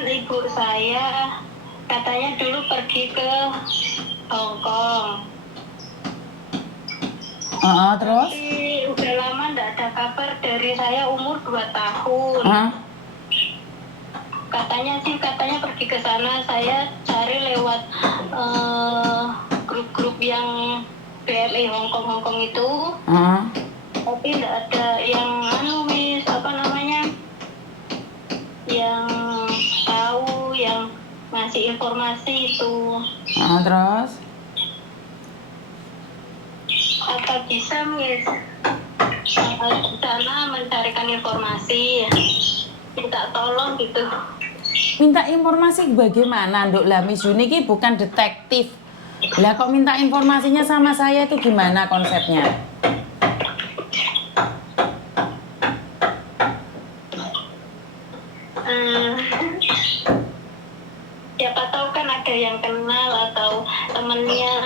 kan ibu saya katanya dulu pergi ke Hong Kong. Terus? Tapi udah lama nggak ada kabar dari saya, umur 2 tahun. Katanya pergi ke sana. Saya cari lewat grup-grup yang BLI Hong Kong itu. Tapi nggak ada yang Miss, apa namanya, yang tahu, yang ngasih informasi itu. Terus? Apa bisa Miss di sana mencarikan informasi, minta tolong gitu. Minta informasi bagaimana, Nduk? Lah Miss Yuni ini bukan detektif. Lah kok minta informasinya sama saya itu gimana konsepnya? Siapa tahu kan ada yang kenal atau temennya.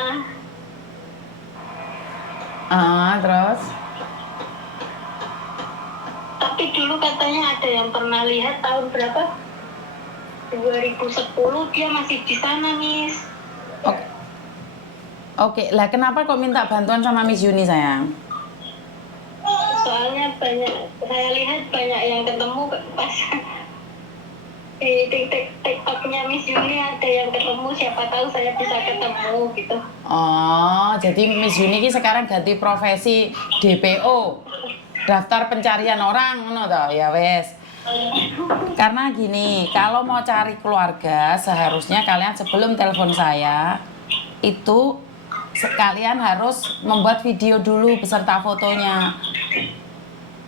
Terus? Tapi dulu katanya ada yang pernah lihat tahun berapa? 2010 dia masih di sana, Miss. Oke, lah kenapa kok minta bantuan sama Miss Yuni, sayang? Soalnya saya lihat banyak yang ketemu pas di TikToknya Miss Yuni, ada yang ketemu, siapa tahu saya bisa ketemu gitu. Jadi Miss Yuni ini sekarang ganti profesi DPO, daftar pencarian orang, ngono toh? Ya wes. Karena gini, kalau mau cari keluarga seharusnya kalian sebelum telepon saya itu kalian harus membuat video dulu beserta fotonya.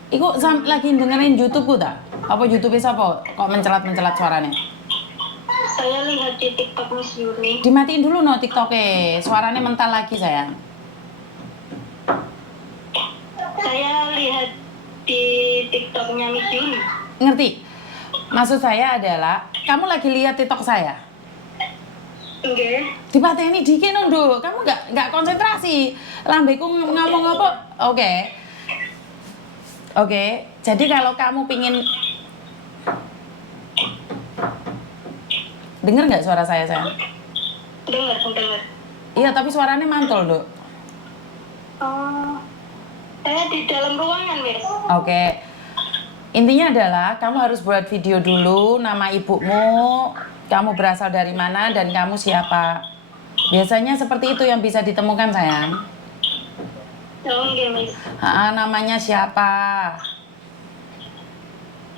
Iku lagi dengerin YouTube tak? Apa YouTube apa? Kok mencelat suaranya? Saya lihat di TikTok Miss Yuni. Dimatiin dulu no TikToknya, suaranya mental lagi sayang. Saya lihat di TikToknya Miss Yuni. Ngerti? Maksud saya adalah kamu lagi lihat TikTok saya? Enggak. Dipateni dikit Nduk, kamu nggak konsentrasi. Lambeku ngomong apa? Oke. Jadi kalau kamu pingin denger nggak suara saya sayang? Dengar. Iya, tapi suaranya mantul, Nduk. Saya di dalam ruangan, Miss. Oke. Intinya adalah kamu harus buat video dulu, nama ibumu, kamu berasal dari mana, dan kamu siapa. Biasanya seperti itu yang bisa ditemukan, sayang. Oke, Miss. Namanya siapa?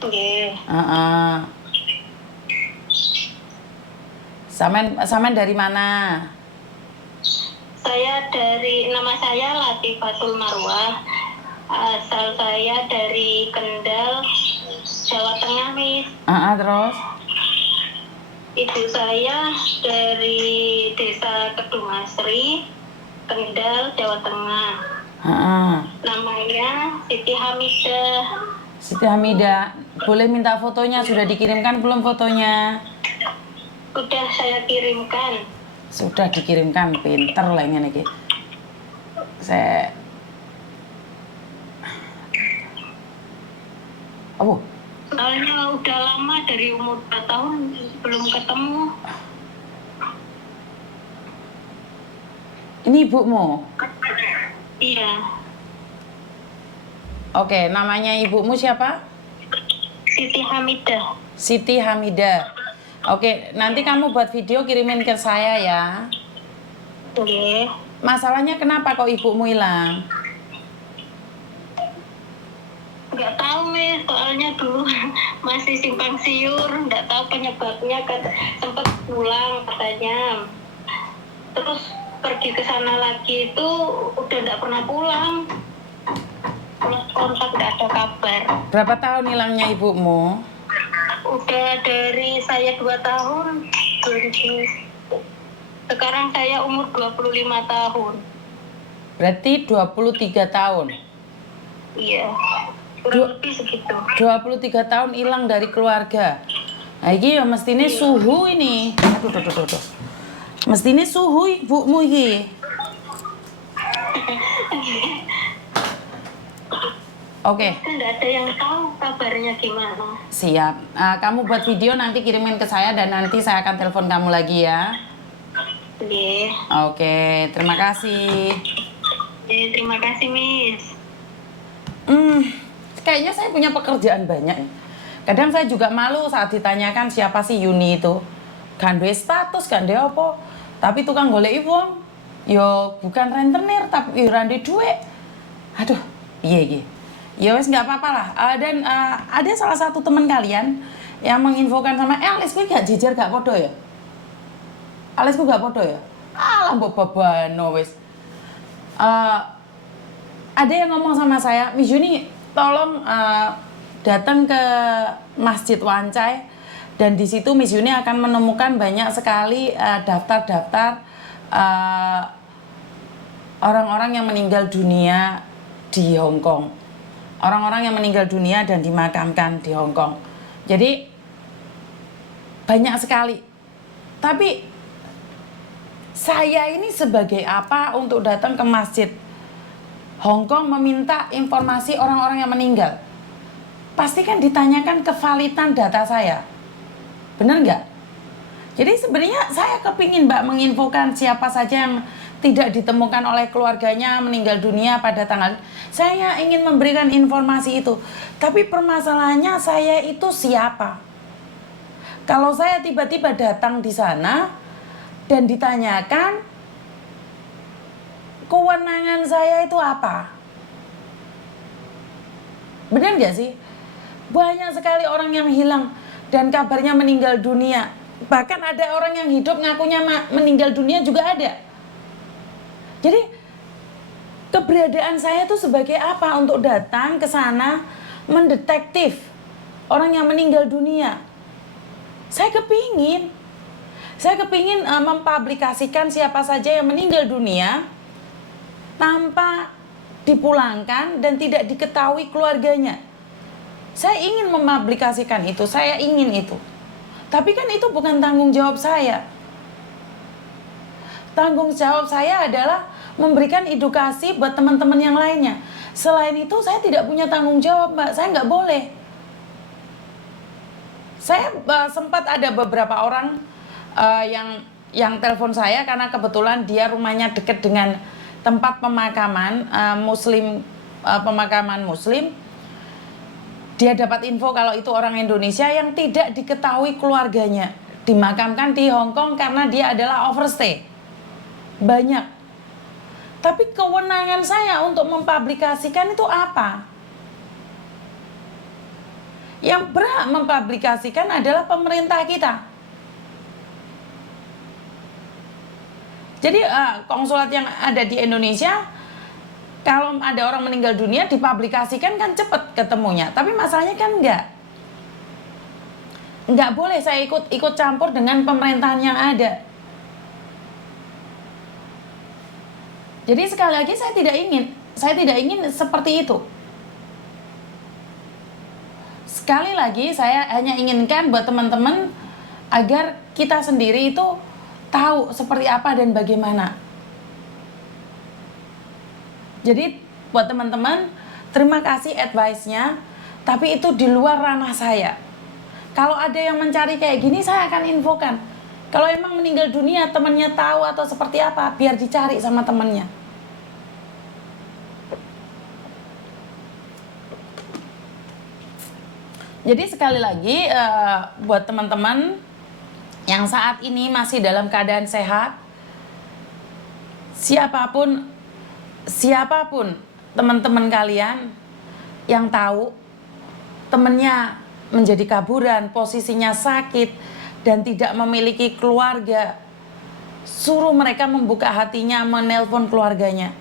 Oke. Samen dari mana? Nama saya Latifatul Marwah. Asal saya dari Kendal, Jawa Tengah, Miss. Terus? Ibu saya dari Desa Kedungasri, Kendal, Jawa Tengah. Namanya Siti Hamidah. Siti Hamidah, boleh minta fotonya? Sudah dikirimkan belum fotonya? Sudah saya kirimkan. Sudah dikirimkan, pinter lah ini. Soalnya udah lama, dari umur 4 tahun belum ketemu. Ini ibumu? Iya. Oke, namanya ibumu siapa? Siti Hamidah. Siti Hamidah. Oke, nanti kamu buat video kirimin ke saya ya. Oke. Masalahnya kenapa kok ibumu hilang? Nggak tahu, Miss. Soalnya dulu masih simpang siur, nggak tahu penyebabnya. Sempat pulang katanya. Terus pergi ke sana lagi itu udah nggak pernah pulang. Kontak nggak ada kabar. Berapa tahun hilangnya ibumu? Udah dari saya 2 tahun. Sekarang saya umur 25 tahun. Berarti 23 tahun? Iya. Kurang lebih segitu. 23 tahun hilang dari keluarga. Nah, ini ya mestinya suhu ini. Aduh. Mestinya suhu ibumu ini. Oke, Kan nggak ada yang tahu kabarnya gimana. siap. Kamu buat video nanti kirimin ke saya dan nanti saya akan telepon kamu lagi ya. Oke. Oke, terima kasih. Terima kasih, Miss. Kayaknya saya punya pekerjaan banyak. Kadang saya juga malu saat ditanyakan siapa sih Yuni itu. Gak duwe status, gak duwe apa. Tapi tukang golek wong. Yo bukan rentenir tapi yo ora duwe duit. Aduh, iya. Ya wes nggak apa-apa lah. Dan ada salah satu teman kalian yang menginfokan sama alisku gak jejer gak podo ya. Alisku gak podo ya. Alah mbok babano wes. Ada yang ngomong sama saya, Miss Yuni tolong datang ke Masjid Wancai dan di situ Miss Yuni akan menemukan banyak sekali daftar-daftar orang-orang yang meninggal dunia di Hong Kong. Orang-orang yang meninggal dunia dan dimakamkan di Hong Kong. Jadi banyak sekali. Tapi saya ini sebagai apa untuk datang ke masjid Hong Kong meminta informasi orang-orang yang meninggal? Pasti kan ditanyakan kevalidan data saya. Benar nggak? Jadi sebenarnya saya kepingin Mbak menginfokan siapa saja yang tidak ditemukan oleh keluarganya meninggal dunia pada tanggal. Saya ingin memberikan informasi itu. Tapi permasalahannya saya itu siapa? Kalau saya tiba-tiba datang di sana dan ditanyakan kewenangan saya itu apa? Benar nggak sih? Banyak sekali orang yang hilang dan kabarnya meninggal dunia. Bahkan ada orang yang hidup ngakunya meninggal dunia juga ada. Jadi keberadaan saya itu sebagai apa untuk datang ke sana mendetektif orang yang meninggal dunia. Saya kepingin mempublikasikan siapa saja yang meninggal dunia tanpa dipulangkan dan tidak diketahui keluarganya. Saya ingin mempublikasikan itu, saya ingin itu. Tapi kan itu bukan tanggung jawab saya. Tanggung jawab saya adalah memberikan edukasi buat teman-teman yang lainnya. Selain itu saya tidak punya tanggung jawab, Mbak. Saya nggak boleh. Saya sempat ada beberapa orang yang telepon saya karena kebetulan dia rumahnya dekat dengan tempat pemakaman pemakaman Muslim. Dia dapat info kalau itu orang Indonesia yang tidak diketahui keluarganya, dimakamkan di Hong Kong karena dia adalah overstay. Banyak. Tapi kewenangan saya untuk mempublikasikan itu apa? Yang berhak mempublikasikan adalah pemerintah kita. Jadi konsulat yang ada di Indonesia, kalau ada orang meninggal dunia dipublikasikan kan cepat ketemunya. Tapi masalahnya kan enggak boleh saya ikut campur dengan pemerintahan yang ada. Jadi sekali lagi saya tidak ingin seperti itu. Sekali lagi saya hanya inginkan buat teman-teman agar kita sendiri itu tahu seperti apa dan bagaimana. Jadi buat teman-teman, terima kasih advice-nya, tapi itu di luar ranah saya. Kalau ada yang mencari kayak gini, saya akan infokan. Kalau emang meninggal dunia, temannya tahu atau seperti apa, biar dicari sama temannya. Jadi sekali lagi, buat teman-teman yang saat ini masih dalam keadaan sehat, siapapun teman-teman kalian yang tahu temennya menjadi kaburan, posisinya sakit dan tidak memiliki keluarga, suruh mereka membuka hatinya, menelpon keluarganya.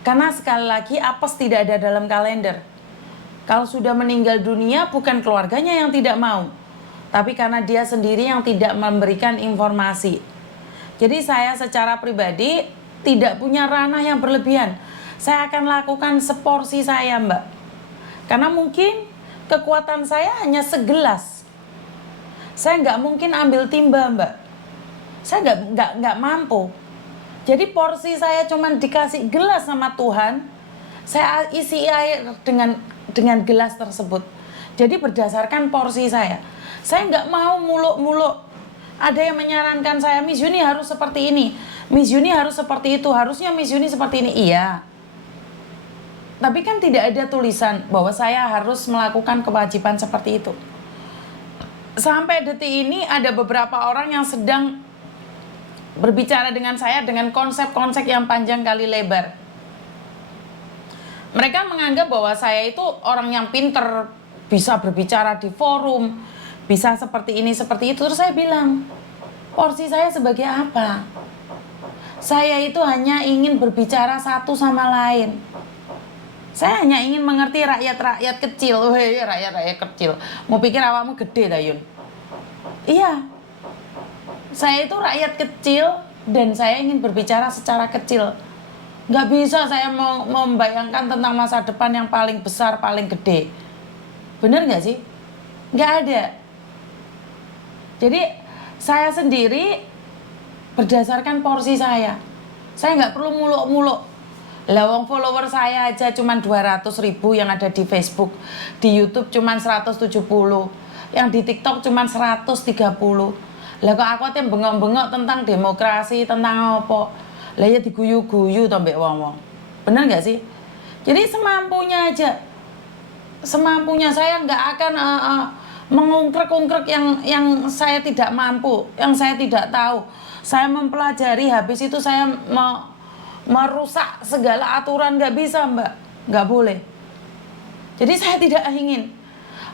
Karena sekali lagi apes tidak ada dalam kalender. Kalau sudah meninggal dunia bukan keluarganya yang tidak mau, tapi karena dia sendiri yang tidak memberikan informasi. Jadi saya secara pribadi tidak punya ranah yang berlebihan. Saya akan lakukan seporsi saya, Mbak. Karena mungkin kekuatan saya hanya segelas. Saya nggak mungkin ambil timba, Mbak. Saya nggak mampu. Jadi porsi saya cuma dikasih gelas sama Tuhan. saya isi air dengan gelas tersebut. Jadi berdasarkan porsi saya nggak mau muluk-muluk. Ada yang menyarankan saya, Miss Yuni harus seperti ini, Miss Yuni harus seperti itu, harusnya Miss Yuni seperti ini. Iya, tapi kan tidak ada tulisan bahwa saya harus melakukan kewajiban seperti itu. Sampai detik ini ada beberapa orang yang sedang berbicara dengan saya dengan konsep-konsep yang panjang kali lebar. Mereka menganggap bahwa saya itu orang yang pinter, bisa berbicara di forum, bisa seperti ini, seperti itu. Terus saya bilang, porsi saya sebagai apa? Saya itu hanya ingin berbicara satu sama lain. Saya hanya ingin mengerti rakyat-rakyat kecil. Weh, rakyat-rakyat kecil. Mau pikir awakmu gede, Dayun? Iya. Saya itu rakyat kecil dan saya ingin berbicara secara kecil. Nggak bisa saya mau membayangkan tentang masa depan yang paling besar, paling gede. Bener nggak sih? Nggak ada. Jadi saya sendiri berdasarkan porsi saya. Saya nggak perlu muluk-muluk. Lawang follower saya aja cuman 200.000 yang ada di Facebook. Di YouTube cuman 170. Yang di TikTok cuman 130. Lah kok aku tem bengok-bengok tentang demokrasi, tentang apa? Lah ya diguyu-guyu to mbek wong-wong. Bener nggak sih? Jadi semampunya aja. Semampunya, saya nggak akan mengungkrek-ungkrek yang saya tidak mampu, yang saya tidak tahu. Saya mempelajari, habis itu saya merusak segala aturan, nggak bisa, Mbak. Nggak boleh. Jadi saya tidak ingin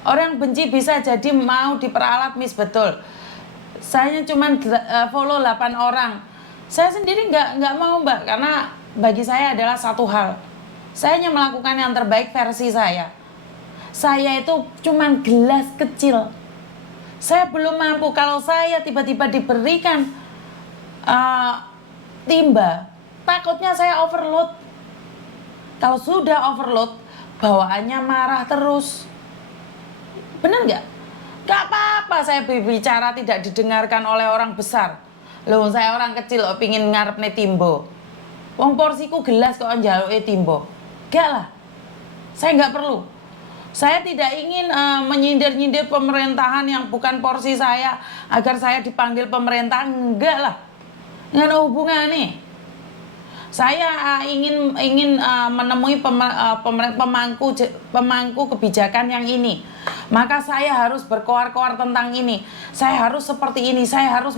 orang benci bisa jadi mau diperalat, Miss, betul. Saya cuma follow 8 orang. Saya sendiri nggak mau, Mbak, karena bagi saya adalah satu hal. Saya hanya melakukan yang terbaik versi saya. Saya itu cuma gelas kecil. Saya belum mampu. Kalau saya tiba-tiba diberikan timba, takutnya saya overload. Kalau sudah overload, bawaannya marah terus. Bener nggak? Gak apa-apa saya berbicara tidak didengarkan oleh orang besar. Loh, saya orang kecil loh, pingin ngarepne timbo. Wong porsiku gelas kok njaluke timbo. Gak lah. Saya nggak perlu. Saya tidak ingin menyindir-nyindir pemerintahan yang bukan porsi saya agar saya dipanggil pemerintah. Enggak lah. Nggak ada hubungan nih. Saya ingin menemui pemangku kebijakan yang ini. Maka saya harus berkoar-koar tentang ini. Saya harus seperti ini. Saya harus